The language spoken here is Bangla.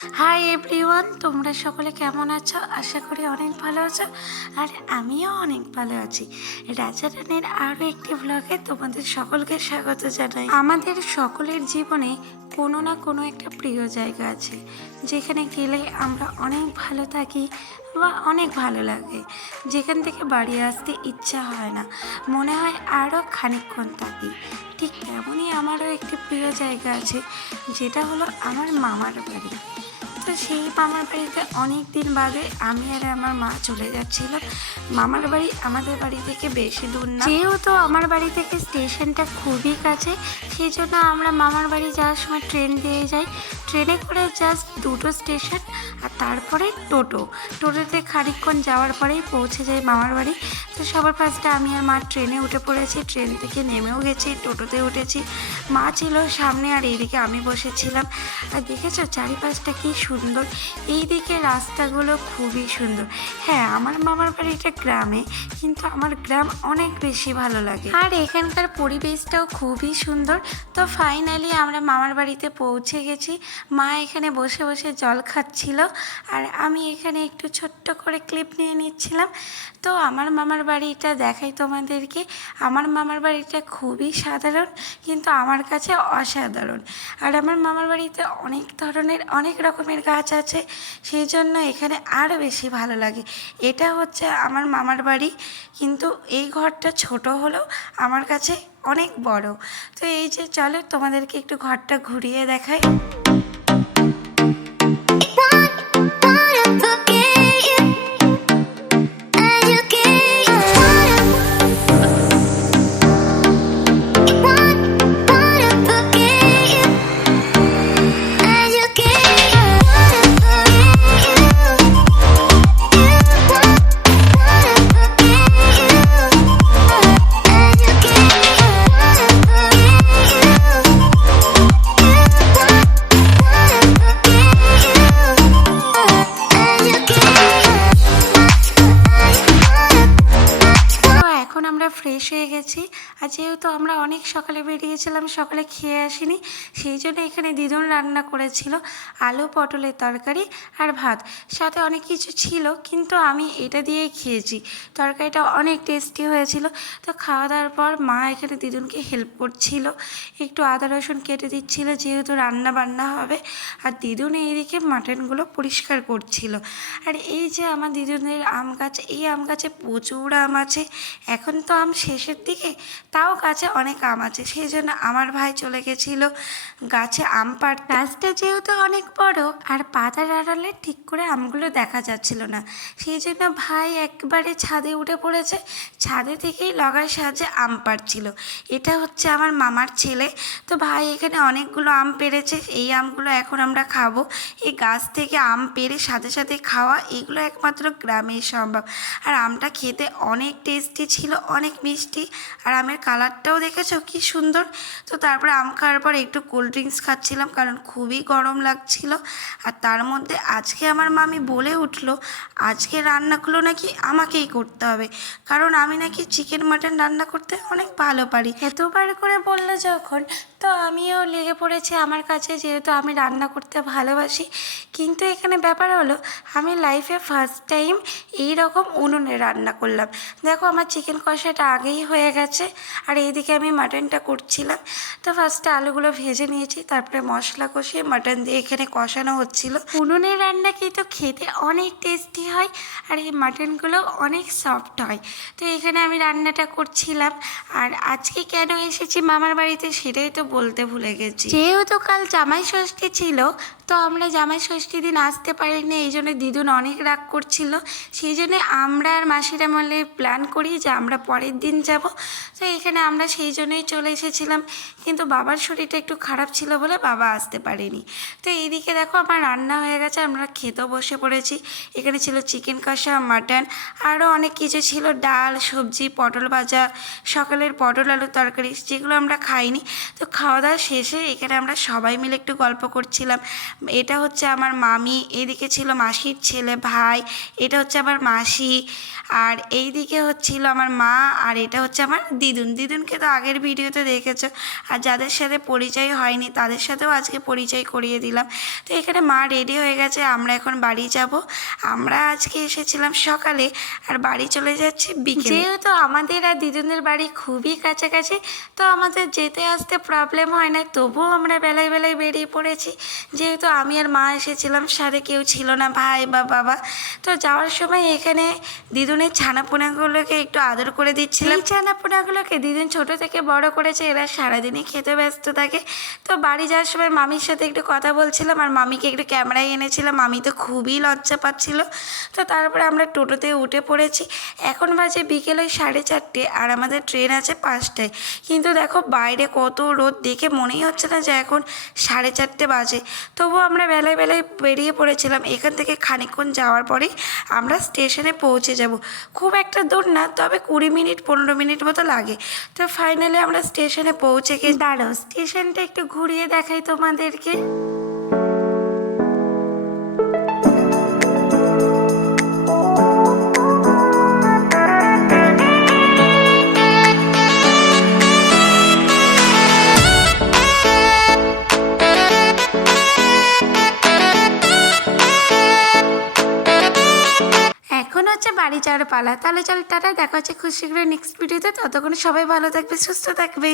হাই এভরিওয়ান, তোমরা সকলে কেমন আছো? আশা করি অনেক ভালো আছো। আর আমিও অনেক ভালো আছি। রাজা রানীর আরও একটি ব্লগে তোমাদের সকলকে স্বাগত জানাই। আমাদের সকলের জীবনে কোনো না কোনো একটা প্রিয় জায়গা আছে, যেখানে গেলে আমরা অনেক ভালো থাকি বা অনেক ভালো লাগে, যেখান থেকে বাড়ি আসতে ইচ্ছা হয় না, মনে হয় আরও খানিকক্ষণ থাকি। ঠিক তেমনই আমারও একটি প্রিয় জায়গা আছে, যেটা হলো আমার মামার বাড়ি। তো সেই মামার বাড়িতে অনেক দিন বাদে আমি আর আমার মা চলে যাচ্ছিলাম। মামার বাড়ি আমাদের বাড়ি থেকে বেশি দূর না, যেহেতু আমার বাড়ি থেকে স্টেশনটা খুবই কাছে, সেই জন্য আমরা মামার বাড়ি যাওয়ার সময় ট্রেন দিয়ে যাই। ট্রেনে করে জাস্ট দুটো স্টেশন, আর তারপরে টোটোতে খানিকক্ষণ যাওয়ার পরেই পৌঁছে যাই মামার বাড়ি। তো সবার ফার্স্টে আমি আর মা ট্রেনে উঠে পড়েছি, ট্রেন থেকে নেমেও গেছি, টোটোতে উঠেছি। মা ছিল সামনে আর এইদিকে আমি বসেছিলাম। আর দেখেছো চারিপাশটা কি সুন্দর, এই দিকে রাস্তাগুলো খুবই সুন্দর। হ্যাঁ, আমার মামার বাড়িটা গ্রামে, কিন্তু আমার গ্রাম অনেক বেশি ভালো লাগে, আর এখানকার পরিবেশটাও খুবই সুন্দর। তো ফাইনালি আমরা মামার বাড়িতে পৌঁছে গেছি। মা এখানে বসে বসে জল খাচ্ছিল, আর আমি এখানে একটু ছোট্ট করে ক্লিপ নিয়ে নিচ্ছিলাম। তো আমার মামার বাড়িটা দেখাই তোমাদেরকে। আমার মামার বাড়িটা খুবই সাধারণ, কিন্তু আমার কাছে অসাধারণ। আর আমার মামার বাড়িতে অনেক ধরনের অনেক রকমের গাছ আছে, সেই জন্য এখানে আরও বেশি ভালো লাগে। এটা হচ্ছে আমার মামার বাড়ি, কিন্তু এই ঘরটা ছোট হলেও আমার কাছে অনেক বড়। তো এই যে চলো তোমাদেরকে একটু ঘরটা ঘুরিয়ে দেখাই। আমরা ফ্রেশ হয়ে গেছি। আর যেহেতু আমরা অনেক সকালে বেরিয়েছিলাম, সকালে খেয়ে আসিনি, সেই জন্য এখানে দিদুন রান্না করেছিল আলু পটলের তরকারি আর ভাত, সাথে অনেক কিছু ছিল, কিন্তু আমি এটা দিয়েই খেয়েছি। তরকারিটা অনেক টেস্টি হয়েছিল। তো খাওয়া দাওয়ার পর মা এখানে দিদুনকে হেল্প করছিল, একটু আদা রসুন কেটে দিচ্ছিল, যেহেতু রান্না বান্না হবে। আর দিদুন এইদিকে মাটনগুলো পরিষ্কার করছিল। আর এই যে আমার দিদুনের আম গাছ, এই আম গাছে প্রচুর আম আছে। এখন তো আম শেষের দিকে, তাও গাছে অনেক আম আছে, সেই জন্য আমার ভাই চলে গেছিলো গাছে আম পাড়তে। গাছটা যেহেতু অনেক বড়, আর পাতার আড়ালে ঠিক করে আমগুলো দেখা যাচ্ছিল না, সেই জন্য ভাই একবারে ছাদে উঠে পড়েছে, ছাদে থেকেই লগার সাহায্যে আম পাড়ছিল। এটা হচ্ছে আমার মামার ছেলে। তো ভাই এখানে অনেকগুলো আম পেড়েছে, এই আমগুলো এখন আমরা খাবো। এই গাছ থেকে আম পেড়ে সাথে সাথে খাওয়া, এগুলো একমাত্র গ্রামেই সম্ভব। আর আমটা খেতে অনেক টেস্টি ছিল, অনেক মিষ্টি, আর আমের কালারটাও দেখেছো কি সুন্দর। তো তারপরে আম খাওয়ার পর একটু কোল্ড ড্রিঙ্কস খাচ্ছিলাম, কারণ খুবই গরম লাগছিল। আর তার মধ্যে আজকে আমার মামি বলে উঠলো আজকে রান্নাগুলো নাকি আমাকেই করতে হবে, কারণ আমি নাকি চিকেন মাটন রান্না করতে অনেক ভালো পারি। এতবার করে বললো যখন, তো আমিও লেগে পড়েছি আমার কাছে, যেহেতু আমি রান্না করতে ভালোবাসি। কিন্তু এখানে ব্যাপার হলো, আমি লাইফে ফার্স্ট টাইম এই রকম উনুনে রান্না করলাম। দেখো আমার চিকেন কষাটা আগেই হয়ে গেছে, আর এইদিকে আমি মাটনটা করছিলাম। তো ফার্স্টে আলুগুলো ভেজে নিয়েছি, তারপরে মশলা কষিয়ে মাটন দিয়ে এখানে কষানো হচ্ছিল। উনুনের রান্না কিন্তু খেতে অনেক টেস্টি হয়, আর এই মাটনগুলো অনেক সফট হয়। তো এখানে আমি রান্নাটা করছিলাম। আর আজকে কেন এসেছি মামার বাড়িতে সেটাই তো বলতে ভুলে গেছি। যেহেতু কাল জামাই ষষ্ঠী ছিল, তো আমরা জামাই ষষ্ঠীর দিন আসতে পারিনি, এই জন্য দিদুন অনেক রাগ করছিল। সেই জন্য আমরা আর মাসিরা মিলে প্ল্যান করি যে আমরা পরের দিন যাব। তো এখানে আমরা সেই জন্যই চলে এসেছিলাম, কিন্তু বাবার শরীরটা একটু খারাপ ছিল বলে বাবা আসতে পারেনি। তো এইদিকে দেখো আমার রান্না হয়ে গেছে, আমরা খেতেও বসে পড়েছি। এখানে ছিল চিকেন কষা, মাটন, আরও অনেক কিছু ছিল, ডাল, সবজি, পটল ভাজা, সকালের পটল আলু তরকারি, যেগুলো আমরা খাইনি। তো খাওয়া দাওয়া শেষে এখানে আমরা সবাই মিলে একটু গল্প করছিলাম। এটা হচ্ছে আমার মামি, এদিকে ছিল মাসির ছেলে ভাই, এটা হচ্ছে আমার মাসি, আর এই দিকে হচ্ছিল আমার মা, আর এটা হচ্ছে আমার দিদুনকে তো আগের ভিডিওতে দেখেছো। আর যাদের সাথে পরিচয় হয়নি তাদের সাথেও আজকে পরিচয় করিয়ে দিলাম। তো এখানে মা রেডি হয়ে গেছে, আমরা এখন বাড়ি যাব। আমরা আজকে এসেছিলাম সকালে আর বাড়ি চলে যাচ্ছি বিকেলে। যেহেতু আমাদের আর দিদুনের বাড়ি খুবই কাছাকাছি, তো আমাদের যেতে আসতে প্রবলেম হয় না, তবুও আমরা বেলায় বেলায় বেরিয়ে পড়েছি। যেহেতু আমি আর মা এসেছিলাম, সাথে কেউ ছিল না, ভাই বা বাবা। তো যাওয়ার সময় এখানে দিদুনের ছানাপোনাগুলোকে একটু আদর করে দিচ্ছিলাম। এই ছানাপোনাগুলোকে দিদুন ছোট থেকে বড় করেছে, এরা সারাদিনই খেতে ব্যস্ত থাকে। তো বাড়ি যাওয়ার সময় মামির সাথে একটু কথা বলছিলাম আর মামিকে একটু ক্যামেরায় এনেছিলাম। মামি তো খুবই লজ্জা পাচ্ছিল। তো তারপরে আমরা টোটোতে উঠে পড়েছি। এখন বাজে বিকেলে 4:30 আর আমাদের ট্রেন আছে 5টায়। কিন্তু দেখো বাইরে কত রোদ, দেখে মনেই হচ্ছে না যে এখন 4:30 বাজে। তবুও আমরা বেলায় বেলায় বেরিয়ে পড়েছিলাম। এখান থেকে খানিকক্ষণ যাওয়ার পরেই আমরা স্টেশনে পৌঁছে যাব। খুব একটা দূর না, তবে 20-15 মিনিট মতো লাগে। তো ফাইনালি আমরা স্টেশনে পৌঁছে গিয়ে দাঁড়াও, স্টেশনটা একটু ঘুরিয়ে দেখাই তোমাদেরকে। এখন হচ্ছে বাড়ি যাওয়ার পালা। তাহলে চল টাটা, দেখা হচ্ছে খুব শীঘ্রই নেক্সট ভিডিওতে। ততক্ষণ সবাই ভালো থাকবে, সুস্থ থাকবে।